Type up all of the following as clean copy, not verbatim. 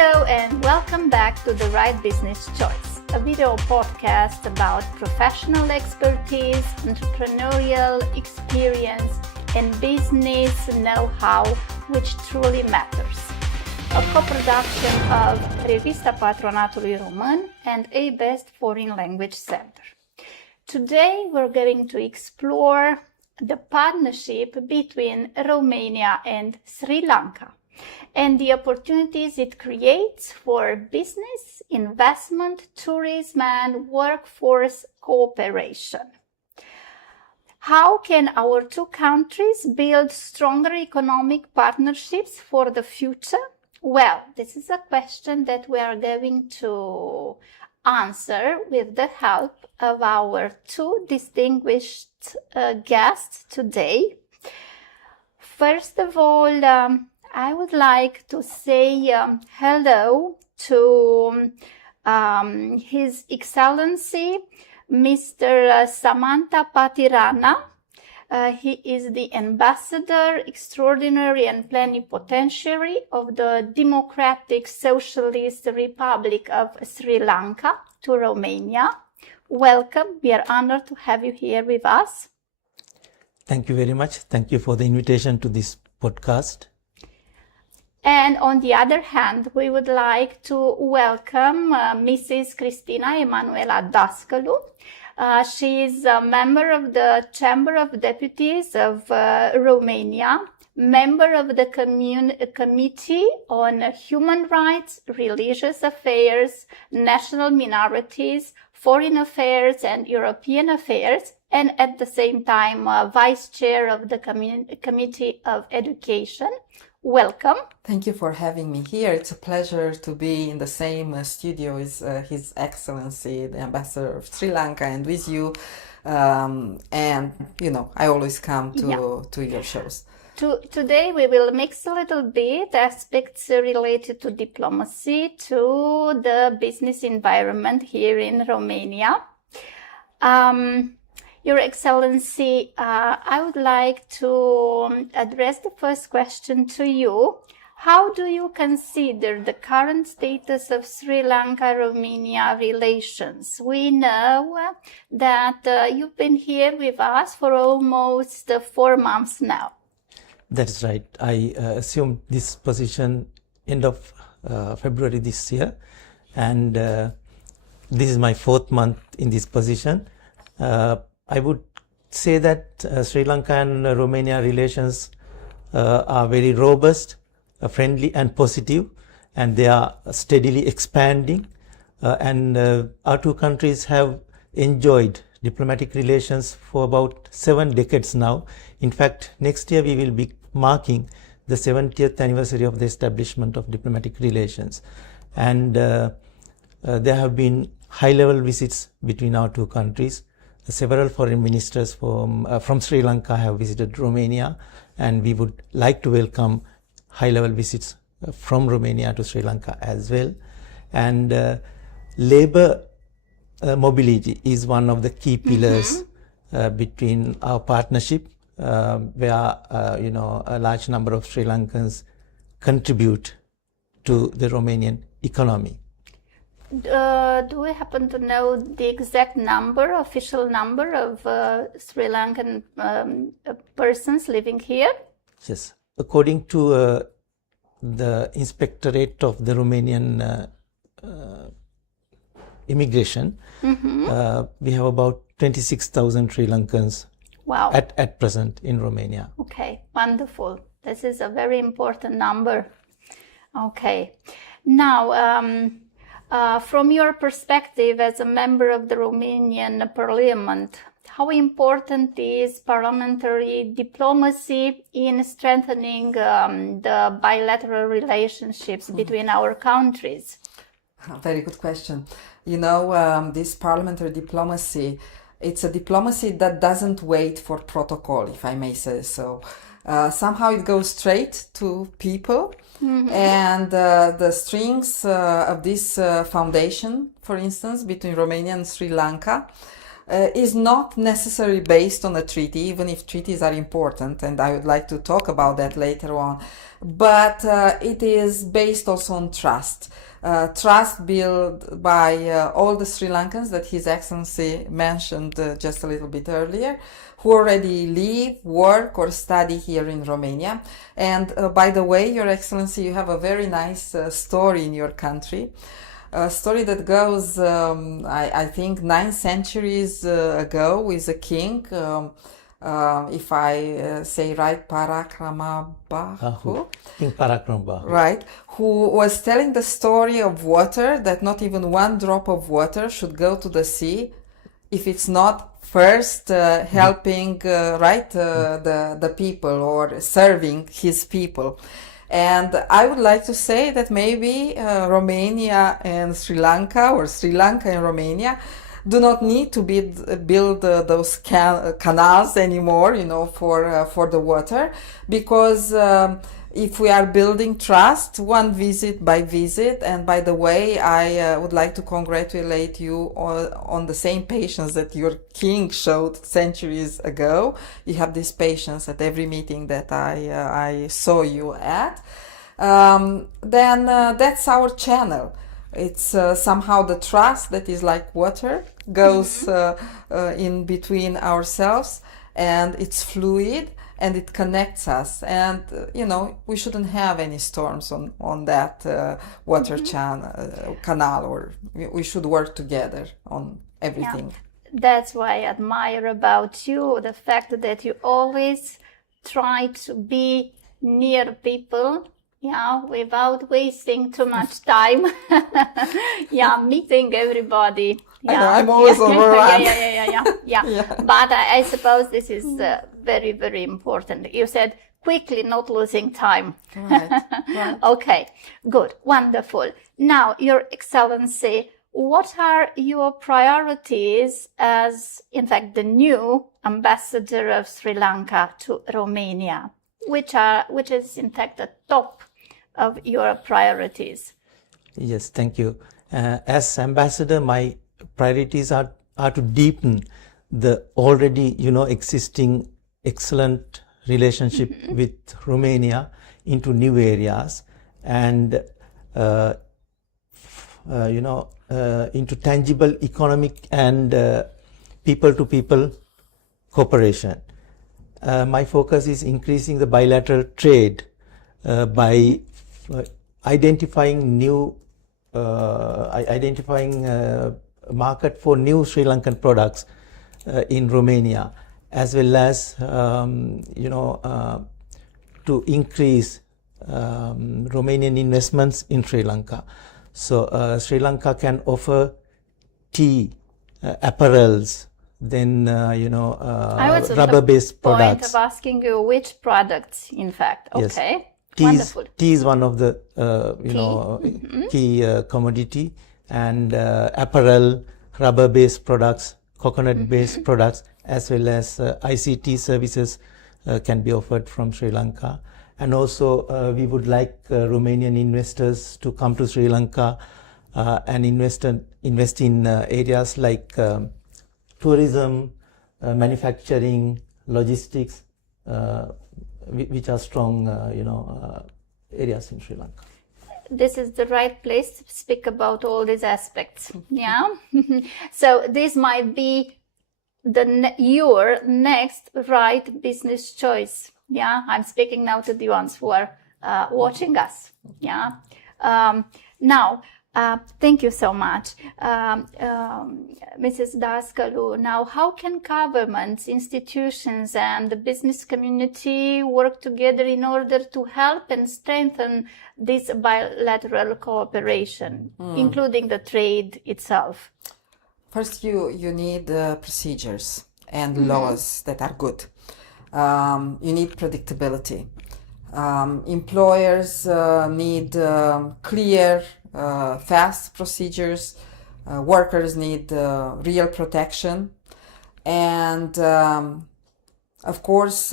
Hello and welcome back to The Right Business Choice, a video podcast about professional expertise, entrepreneurial experience, and business know-how which truly matters. A co-production of Revista Patronatului Român and a Best Foreign Language Center. Today we're going to explore the partnership between Romania and Sri Lanka and the opportunities it creates for business, investment, tourism, and workforce cooperation. How can our two countries build stronger economic partnerships for the future? Well, this is a question that we are going to answer with the help of our two distinguished guests today. First of all, I would like to say hello to His Excellency, Mr. Samantha Pathirana. He is the Ambassador Extraordinary and Plenipotentiary of the Democratic Socialist Republic of Sri Lanka to Romania. Welcome. We are honored to have you here with us. Thank you very much. Thank you for the invitation to this podcast. And on the other hand, we would like to welcome Mrs. Cristina Emanuela Dascălu. She is a member of the Chamber of Deputies of Romania, member of the Committee on Human Rights, Religious Affairs, National Minorities, Foreign Affairs and European Affairs, and at the same time Vice Chair of the Committee of Education. Welcome. Thank you for having me here. It's a pleasure to be in the same studio as His Excellency, the Ambassador of Sri Lanka, and with you. And, you know, I always come to your shows. Today we will mix a little bit aspects related to diplomacy, to the business environment here in Romania. Your Excellency, I would like to address the first question to you. How do you consider the current status of Sri Lanka-Romania relations? We know that you've been here with us for almost 4 months now. That's right. I assumed this position end of February this year, and this is my 4th month in this position. I would say that Sri Lanka and Romania relations are very robust, friendly and positive, and they are steadily expanding. And our two countries have enjoyed diplomatic relations for about 7 decades now. In fact, next year we will be marking the 70th anniversary of the establishment of diplomatic relations. And there have been high-level visits between our two countries. Several foreign ministers from Sri Lanka have visited Romania, and we would like to welcome high-level visits from Romania to Sri Lanka as well. And labor mobility is one of the key pillars between our partnership, where a large number of Sri Lankans contribute to the Romanian economy. Do we happen to know the exact official number of Sri Lankan persons living here? Yes. According to the Inspectorate of the Romanian Immigration, we have about 26,000 Sri Lankans at present in Romania. Okay, wonderful. This is a very important number. Okay. Now, from your perspective as a member of the Romanian Parliament, how important is parliamentary diplomacy in strengthening the bilateral relationships between our countries? Very good question. You know, this parliamentary diplomacy, it's a diplomacy that doesn't wait for protocol, if I may say so. Somehow it goes straight to people. And the strings of this foundation, for instance, between Romania and Sri Lanka, is not necessarily based on a treaty, even if treaties are important, and I would like to talk about that later on. But it is based also on trust. Trust built by all the Sri Lankans that His Excellency mentioned just a little bit earlier, who already live, work, or study here in Romania. And by the way, Your Excellency, you have a very nice story in your country. A story that goes, I think, 9 centuries ago with a king, if I say right, Parakramabahu. King Parakramabahu. Right, who was telling the story of water, that not even one drop of water should go to the sea if it's not first helping the people or serving his people. And I would like to say that maybe Romania and Sri Lanka, or Sri Lanka and Romania, do not need to build those canals anymore, for the water, because if we are building trust, one visit by visit. And by the way, I would like to congratulate you on the same patience that your king showed centuries ago. You have this patience at every meeting that I saw you at. Then that's our channel. It's somehow the trust that is like water goes in between ourselves, and it's fluid. And it connects us, and we shouldn't have any storms on that water canal, or we should work together on everything. Yeah. That's why I admire about you the fact that you always try to be near people, without wasting too much time. Meeting everybody. I know, I'm always overrun. Yeah. But I suppose this is very, very important. You said quickly, not losing time. Right. Okay, good, wonderful. Now, Your Excellency, what are your priorities as, in fact, the new ambassador of Sri Lanka to Romania? Which is, in fact, the top of your priorities? Yes, thank you. As ambassador, my priorities are to deepen the already existing excellent relationship with Romania into new areas, and into tangible economic and people-to-people cooperation. My focus is increasing the bilateral trade by identifying market for new Sri Lankan products in Romania, as well as to increase Romanian investments in Sri Lanka. So Sri Lanka can offer tea, apparels, then rubber-based products. Point of asking you which products, in fact. Okay, yes. Wonderful. Tea is one of the key commodity, and apparel, rubber-based products, coconut-based products, as well as ICT services can be offered from Sri Lanka. And also we would like Romanian investors to come to Sri Lanka and invest in areas like tourism, manufacturing, logistics, which are strong areas in Sri Lanka. This is the right place to speak about all these aspects. Yeah. So this might be your next right business choice. Yeah. I'm speaking now to the ones who are watching us. Yeah. Now, thank you so much, Mrs. Dascălu. Now, how can governments, institutions, and the business community work together in order to help and strengthen this bilateral cooperation, including the trade itself? First, you need procedures and laws that are good. You need predictability. Employers need clear, fast procedures. Workers need real protection, and of course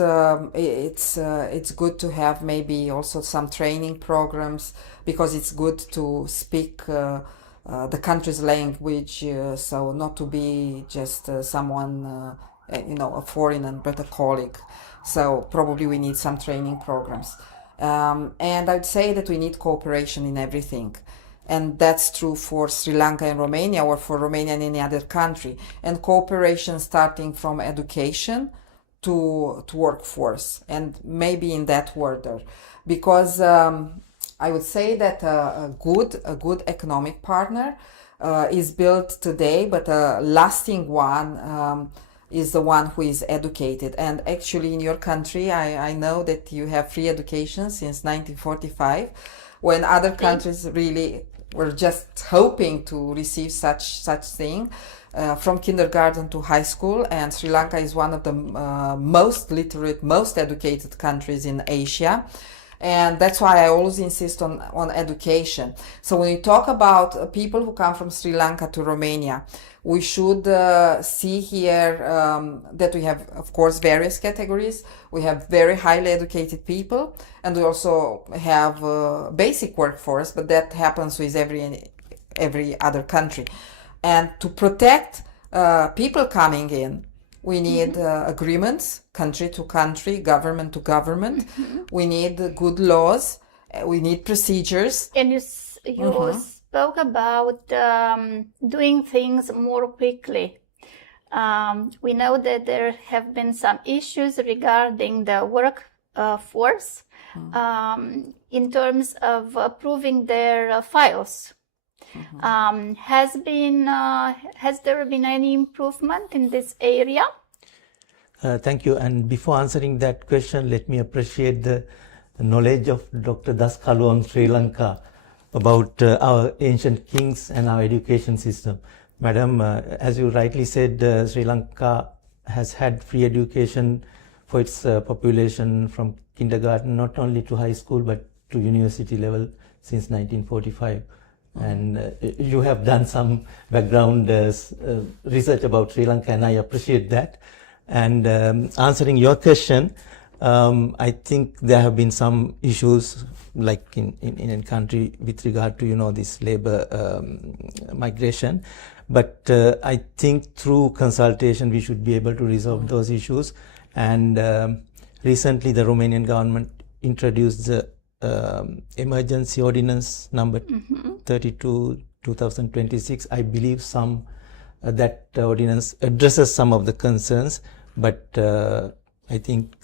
it's good to have maybe also some training programs, because it's good to speak the country's language, so not to be just someone, a foreigner, but a colleague. So probably we need some training programs. And I'd say that we need cooperation in everything. And that's true for Sri Lanka and Romania, or for Romania and any other country. And cooperation starting from education to workforce, and maybe in that order. Because I would say that a good economic partner is built today, but a lasting one is the one who is educated. And actually in your country, I know that you have free education since 1945, when other countries really were just hoping to receive such thing, from kindergarten to high school. And Sri Lanka is one of the most literate, most educated countries in Asia. And that's why I always insist on education. So when we talk about people who come from Sri Lanka to Romania, we should see here that we have, of course, various categories. We have very highly educated people, and we also have basic workforce, but that happens with every other country. And to protect people coming in, we need agreements, country to country, government to government. We need good laws. We need procedures. And you spoke about doing things more quickly. We know that there have been some issues regarding the workforce in terms of approving their files. Has there been any improvement in this area? Thank you. And before answering that question, let me appreciate the knowledge of Dr. Dascălu on Sri Lanka about our ancient kings and our education system. Madam, as you rightly said, Sri Lanka has had free education for its population from kindergarten, not only to high school, but to university level since 1945. And you have done some background research about Sri Lanka, and I appreciate that. And answering your question, I think there have been some issues like in a country with regard to, this labor migration. But I think through consultation, we should be able to resolve those issues. And recently, the Romanian government introduced the emergency ordinance number 32 2026. I believe that ordinance addresses some of the concerns, but I think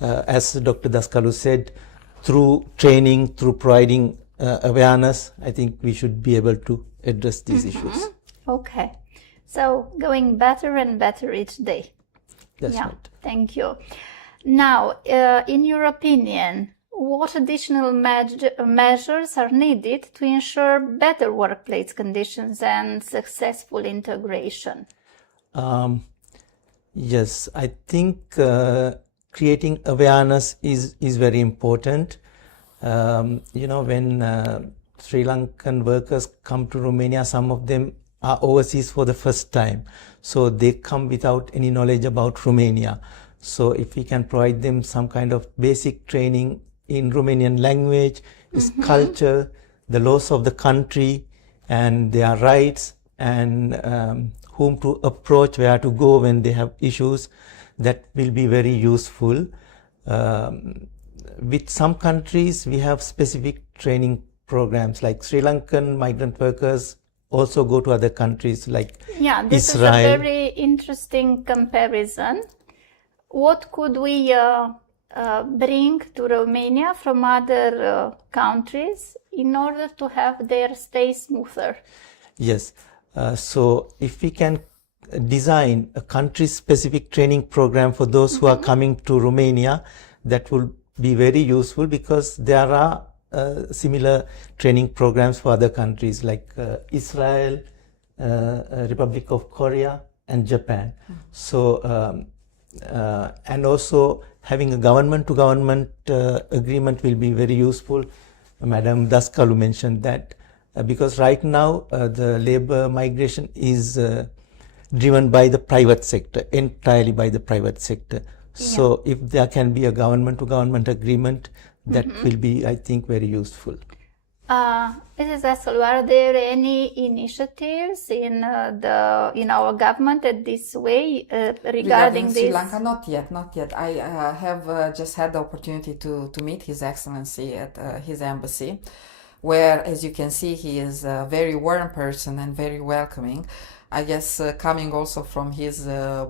as Dr. Dascălu said, through training, through providing awareness, I think we should be able to address these issues. Okay, so going better and better each day. That's right. Thank you. Now, in your opinion, what additional measures are needed to ensure better workplace conditions and successful integration? Yes, I think creating awareness is very important. When Sri Lankan workers come to Romania, some of them are overseas for the first time. So they come without any knowledge about Romania. So if we can provide them some kind of basic training in Romanian language, its culture, the laws of the country and their rights, and whom to approach, where to go when they have issues, that will be very useful. With some countries, we have specific training programs, like Sri Lankan migrant workers also go to other countries like this Israel. Is a very interesting comparison. What could we bring to Romania from other countries in order to have their stay smoother? Yes. So if we can design a country-specific training program for those who are coming to Romania, that will be very useful, because there are similar training programs for other countries like Israel, Republic of Korea, and Japan. So and also having a government-to-government agreement will be very useful. Madam Dascălu mentioned that, because right now the labor migration is driven by the private sector, entirely by the private sector. So if there can be a government-to-government agreement, that will be, I think, very useful. Mrs. Dascălu, are there any initiatives in our government at this way regarding this? Sri Lanka? Not yet. I have just had the opportunity to meet His Excellency at his embassy, where, as you can see, he is a very warm person and very welcoming. I guess coming also from his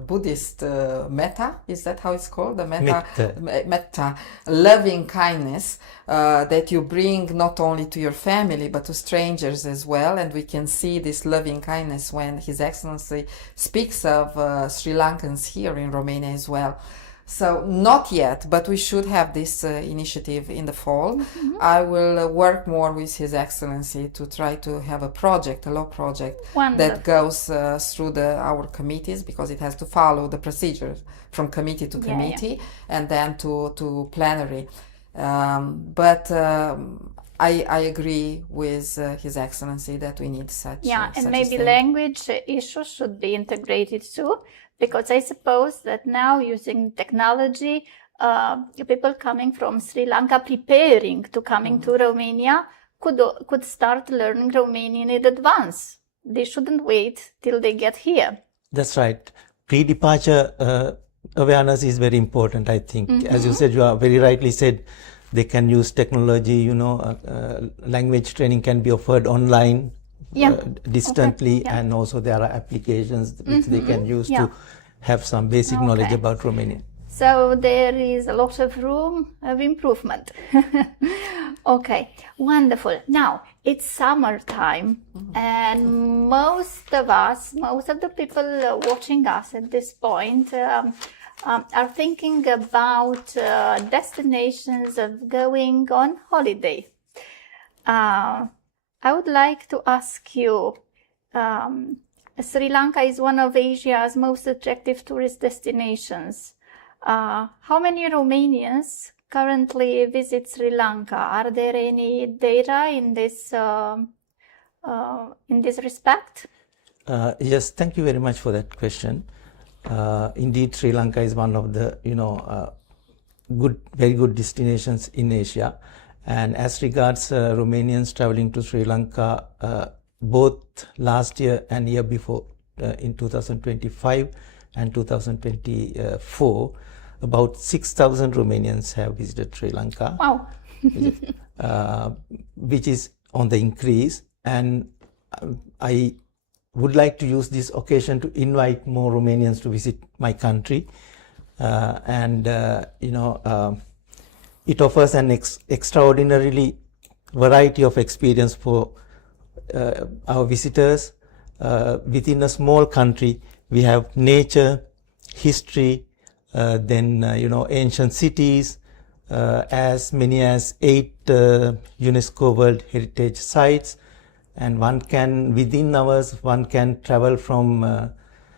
Buddhist metta, is that how it's called? The metta, loving kindness that you bring not only to your family but to strangers as well. And we can see this loving kindness when His Excellency speaks of Sri Lankans here in Romania as well. So not yet, but we should have this initiative in the fall. Mm-hmm. I will work more with His Excellency to try to have a law project that goes through our committees, because it has to follow the procedure from committee to committee and then to plenary. But I agree with His Excellency that we need such. And maybe language issues should be integrated too. Because I suppose that now, using technology, people coming from Sri Lanka preparing to coming to Romania could start learning Romanian in advance. They shouldn't wait till they get here. That's right. Pre-departure awareness is very important, I think. Mm-hmm. As you said, you are very rightly said, they can use technology, language training can be offered online. Distantly, and also there are applications which they can use to have some basic knowledge about Romanian. So there is a lot of room of improvement. Okay, wonderful. Now it's summertime, and most of the people watching us at this point are thinking about destinations of going on holiday. I would like to ask you, Sri Lanka is one of Asia's most attractive tourist destinations. How many Romanians currently visit Sri Lanka? Are there any data in this respect? Yes, thank you very much for that question. Indeed, Sri Lanka is one of the very good destinations in Asia. And as regards Romanians traveling to Sri Lanka, both last year and year before, in 2025 and 2024, about 6,000 Romanians have visited Sri Lanka. Wow! Which is on the increase. And I would like to use this occasion to invite more Romanians to visit my country. It offers an extraordinarily variety of experience for our visitors. Within a small country, we have nature, history, then ancient cities, as many as 8 UNESCO World Heritage Sites, and one can travel from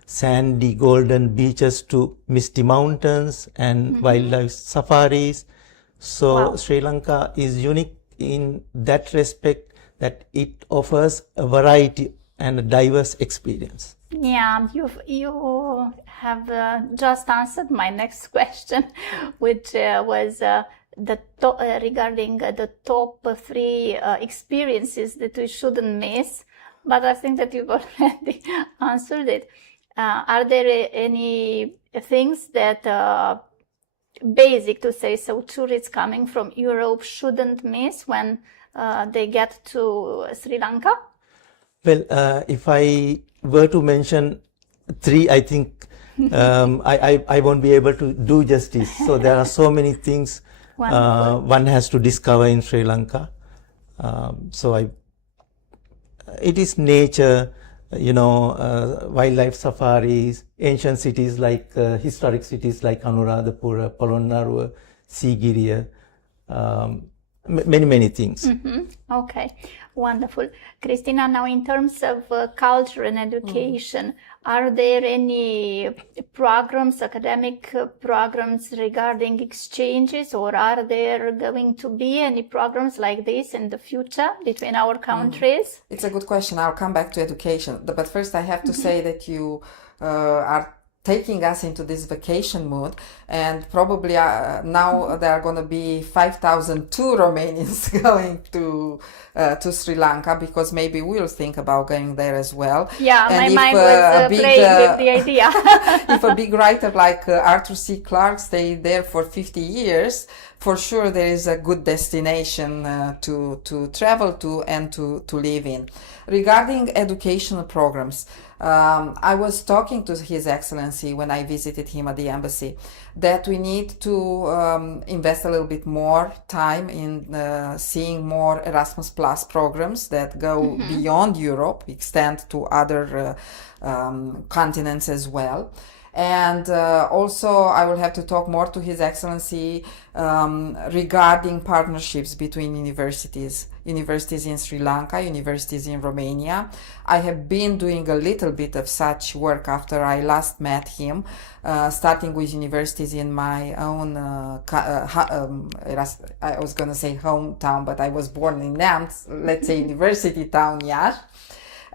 sandy golden beaches to misty mountains and wildlife safaris. So Sri Lanka is unique in that respect, that it offers a variety and a diverse experience. Yeah, you have just answered my next question, which was regarding the top 3 experiences that we shouldn't miss. But I think that you've already answered it. Are there any things that basic to say, so tourists coming from Europe shouldn't miss when they get to Sri Lanka? Well, if I were to mention 3, I think I won't be able to do justice. So there are so many things one has to discover in Sri Lanka. It is nature, wildlife safaris, ancient cities like historic cities like Anuradhapura, Polonnaruwa, Sigiriya, many things. Okay, wonderful. Cristina, now in terms of culture and education, are there any programs, academic programs regarding exchanges, or are there going to be any programs like this in the future between our countries? It's a good question. I'll come back to education. But first I have to say that you are taking us into this vacation mood, and probably now there are going to be 5,002 Romanians going to Sri Lanka, because maybe we'll think about going there as well. Yeah, and my mind was playing with the idea. If a big writer like Arthur C. Clarke stayed there for 50 years, for sure there is a good destination to travel to and to live in. Regarding educational programs, I was talking to His Excellency when I visited him at the embassy that we need to invest a little bit more time in seeing more Erasmus Plus programs that go beyond Europe, extend to other continents as well. And also I will have to talk more to His Excellency regarding partnerships between universities in Sri Lanka, universities in Romania. I have been doing a little bit of such work after I last met him, starting with universities in my own, I was going to say hometown, but I was born in Nantes, let's say university town, Iași.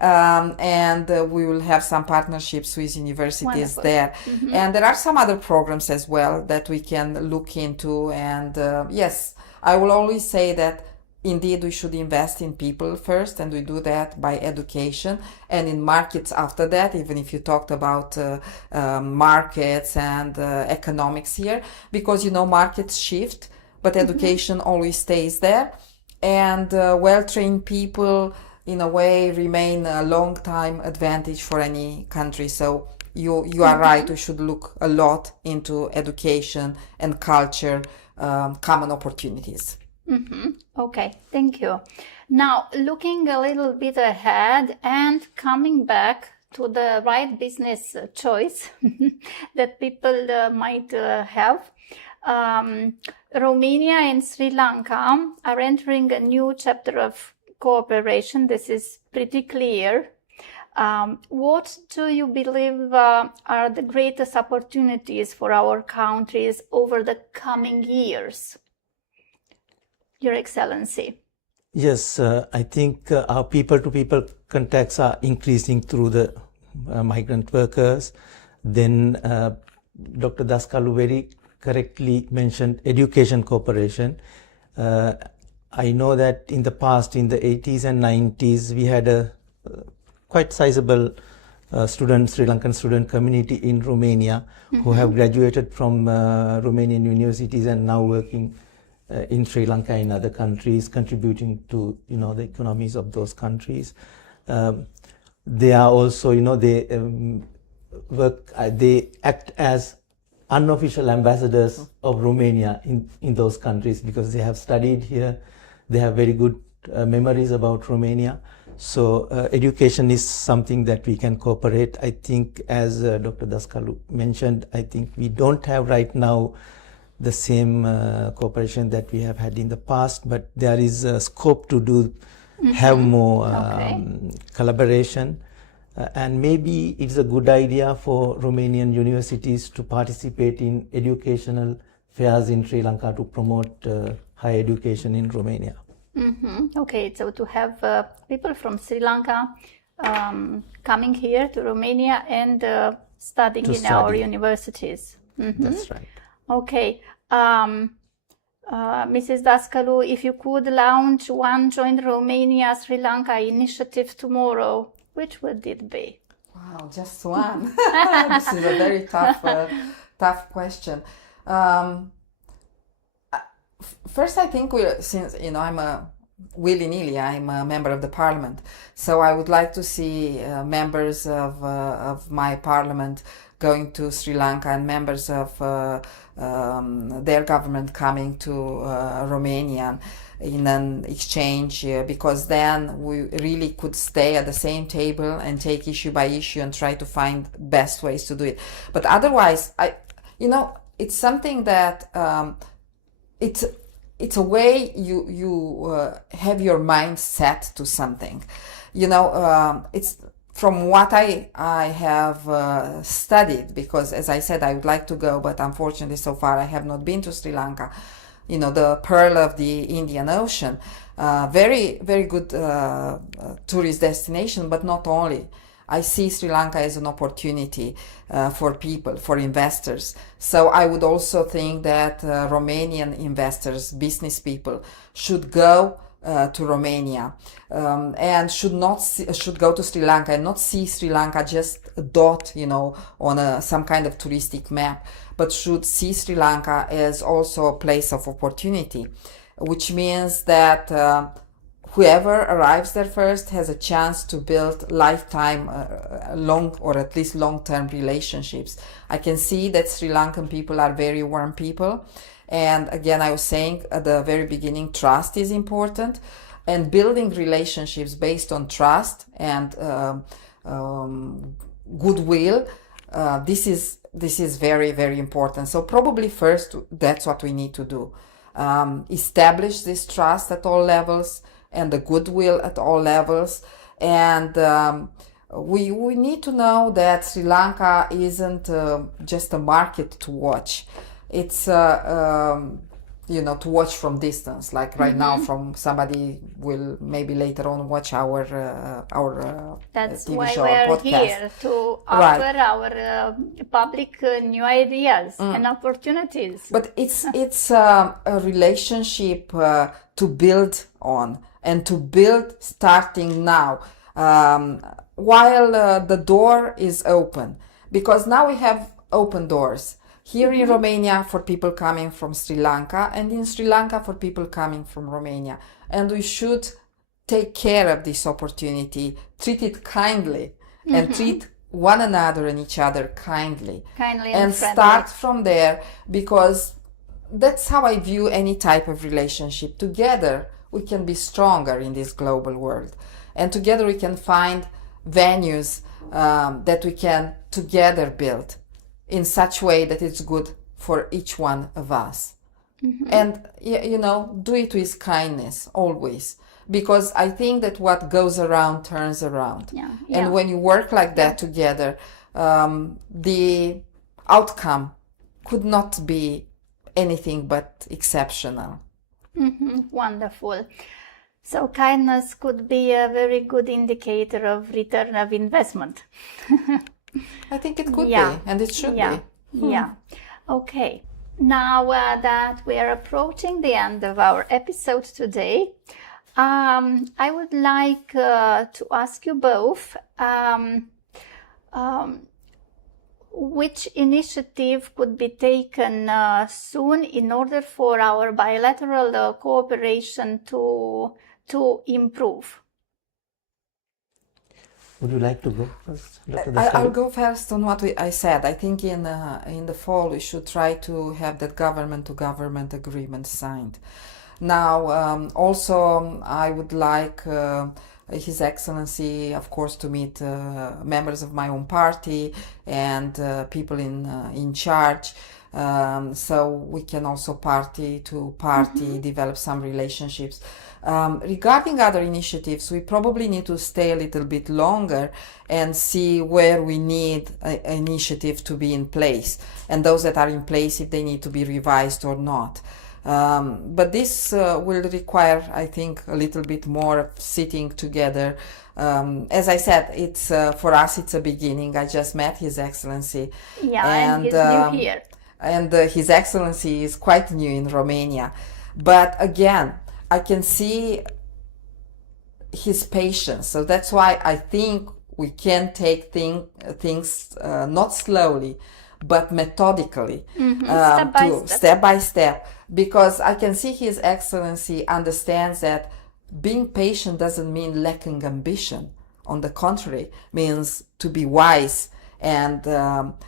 And we will have some partnerships with universities there. And there are some other programs as well that we can look into. And yes, I will always say that indeed we should invest in people first, and we do that by education, and in markets after that, even if you talked about markets and economics here, because markets shift, but education always stays there, and well-trained people in a way remain a long time advantage for any country. So you are right, we should look a lot into education and culture, common opportunities. Okay, thank you. Now, looking a little bit ahead and coming back to the right business choice that people might have, Romania and Sri Lanka are entering a new chapter of cooperation. This is pretty clear. What do you believe are the greatest opportunities for our countries over the coming years? Your Excellency. Yes, I think our people-to-people contacts are increasing through the migrant workers. Then Dr. Dascălu very correctly mentioned education cooperation. I know that in the past, in the 80s and 90s, we had a quite sizable Sri Lankan student community in Romania who have graduated from Romanian universities and now working in Sri Lanka and other countries, contributing to the economies of those countries. They are also they act as unofficial ambassadors of Romania in those countries, because they have studied here. They have very good memories about Romania. So education is something that we can cooperate. I think, as Dr. Dascălu mentioned, I think we don't have right now the same cooperation that we have had in the past, but there is a scope to have more collaboration. And maybe it's a good idea for Romanian universities to participate in educational fairs in Sri Lanka to promote higher education in Romania. Okay, so to have people from Sri Lanka coming here to Romania and studying in our universities. That's right. Okay. Mrs. Dascălu, if you could launch one Joint Romania-Sri Lanka initiative tomorrow, which would it be? Wow, just one. This is a very tough question. First, I think since I'm willy-nilly, I'm a member of the parliament, so I would like to see members of my parliament going to Sri Lanka and members of their government coming to Romania in an exchange, because then we really could stay at the same table and take issue by issue and try to find best ways to do it. But otherwise, it's something that it's a way you have your mind set to something. It's from what I have studied, because as I said, I would like to go, but unfortunately so far I have not been to Sri Lanka, the pearl of the Indian Ocean. Very, very good tourist destination, but not only. I see Sri Lanka as an opportunity for people, for investors. So I would also think that Romanian investors, business people, should go to Romania and should go to Sri Lanka and not see Sri Lanka just a dot, on some kind of touristic map, but should see Sri Lanka as also a place of opportunity, which means that whoever arrives there first has a chance to build lifetime, long or at least long-term relationships. I can see that Sri Lankan people are very warm people. And again, I was saying at the very beginning, trust is important, and building relationships based on trust and goodwill. This is very, very important. So probably first, that's what we need to do. Establish this trust at all levels and the goodwill at all levels. And we need to know that Sri Lanka isn't just a market to watch. It's to watch from distance, like right now from somebody will maybe later on watch our that's TV why show we or are podcast. here to offer our public new ideas and opportunities. But it's a relationship to build on and to build starting now, while the door is open, because now we have open doors. Here in Romania for people coming from Sri Lanka, and in Sri Lanka for people coming from Romania. And we should take care of this opportunity, treat it kindly, and treat one another and each other kindly and start from there, because that's how I view any type of relationship. Together we can be stronger in this global world, and together we can find venues that we can together build in such way that it's good for each one of us. And, do it with kindness always, because I think that what goes around turns around. And when you work like that together, the outcome could not be anything but exceptional. Wonderful. So kindness could be a very good indicator of return of investment. I think it could be, and it should be. Yeah. Okay. Now that we are approaching the end of our episode today, I would like to ask you both which initiative could be taken soon in order for our bilateral cooperation to improve. Would you like to go first, Dr. I'll Dascălu? go first on what I said. I think in the fall we should try to have that government-to-government agreement signed. Now, also I would like His Excellency, of course, to meet members of my own party and people in charge, so we can also party to party, develop some relationships. Regarding other initiatives, we probably need to stay a little bit longer and see where we need an initiative to be in place, and those that are in place, if they need to be revised or not. But this will require, I think, a little bit more sitting together. As I said, it's for us, it's a beginning. I just met His Excellency. And he's new here. And His Excellency is quite new in Romania. But again, I can see his patience. So that's why I think we can take things not slowly, but methodically, step by step, because I can see His Excellency understands that being patient doesn't mean lacking ambition. On the contrary, means to be wise and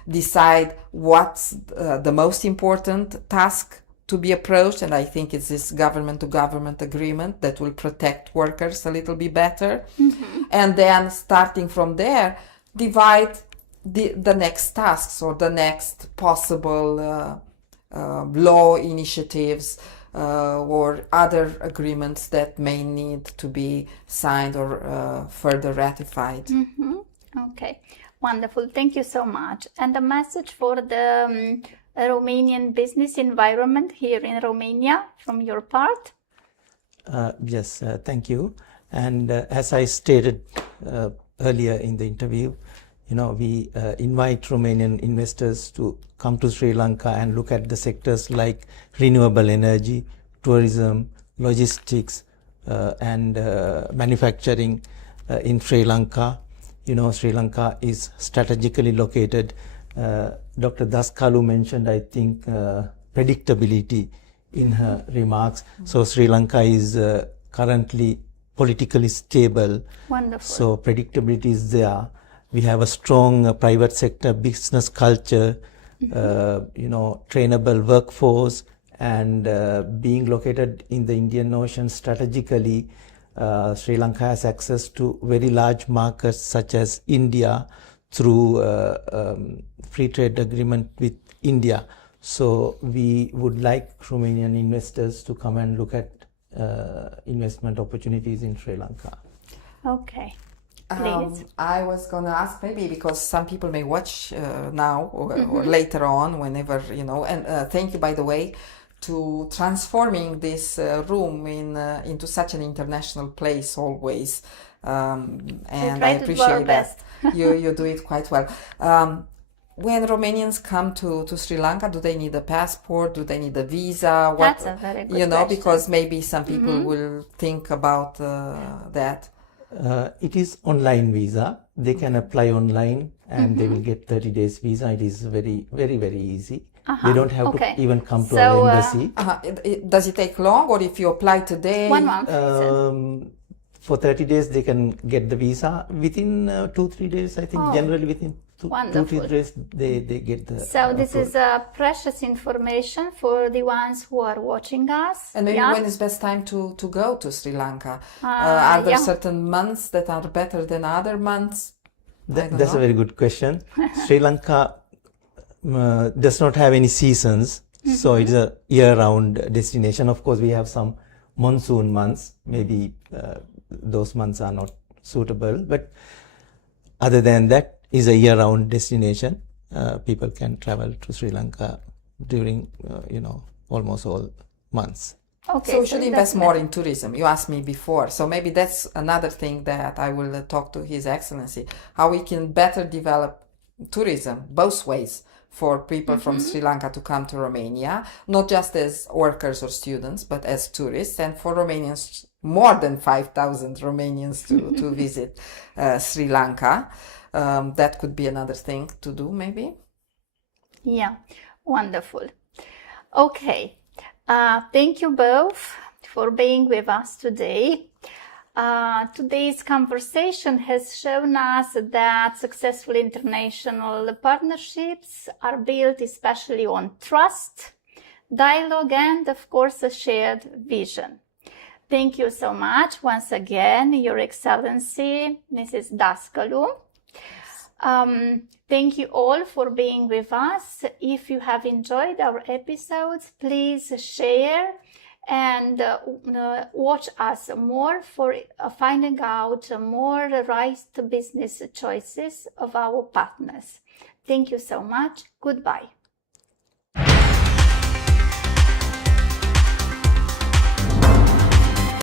decide what's the most important task to be approached, and I think it's this government-to-government agreement that will protect workers a little bit better. And then starting from there, divide the next tasks or the next possible law initiatives or other agreements that may need to be signed or further ratified. Okay, wonderful. Thank you so much. And a message for the Romanian business environment here in Romania from your part? Yes, thank you. And as I stated earlier in the interview, we invite Romanian investors to come to Sri Lanka and look at the sectors like renewable energy, tourism, logistics, and manufacturing in Sri Lanka. Sri Lanka is strategically located. Dr. Dascălu mentioned, I think, predictability in her remarks. So Sri Lanka is currently politically stable. Wonderful. So predictability is there. We have a strong private sector business culture, trainable workforce, and being located in the Indian Ocean strategically, Sri Lanka has access to very large markets such as India through free trade agreement with India. So we would like Romanian investors to come and look at investment opportunities in Sri Lanka. Okay. Please. I was going to ask, maybe because some people may watch now or later on, whenever, and thank you, by the way, to transforming this room into such an international place always. And I appreciate that. You do it quite well. When Romanians come to Sri Lanka, do they need a passport? Do they need a visa? That's a very good question. Because maybe some people will think about that. It is online visa. They can apply online and they will get 30 days visa. It is very, very, very easy. They don't have to even come to our embassy. Does it take long, or if you apply today? 1 month. For 30 days, they can get the visa. Within 2-3 days, I think, generally within 2-3 days, they get the So this is precious information for the ones who are watching us. And maybe when is best time to go to Sri Lanka? Are there certain months that are better than other months? That's a very good question. Sri Lanka does not have any seasons, so it's a year-round destination. Of course, we have some monsoon months. Maybe those months are not suitable, but other than that, is a year-round destination. People can travel to Sri Lanka during, almost all months. Okay, so we should invest more in tourism. You asked me before, so maybe that's another thing that I will talk to His Excellency, how we can better develop tourism both ways for people from Sri Lanka to come to Romania, not just as workers or students, but as tourists, and for Romanians, more than 5,000 Romanians to visit Sri Lanka. That could be another thing to do, maybe. Yeah, wonderful. Okay, thank you both for being with us today. Today's conversation has shown us that successful international partnerships are built especially on trust, dialogue, and of course a shared vision. Thank you so much once again, Your Excellency, Mrs. Dascălu. Thank you all for being with us. If you have enjoyed our episodes, please share and watch us more for finding out more right business choices of our partners. Thank you so much. Goodbye.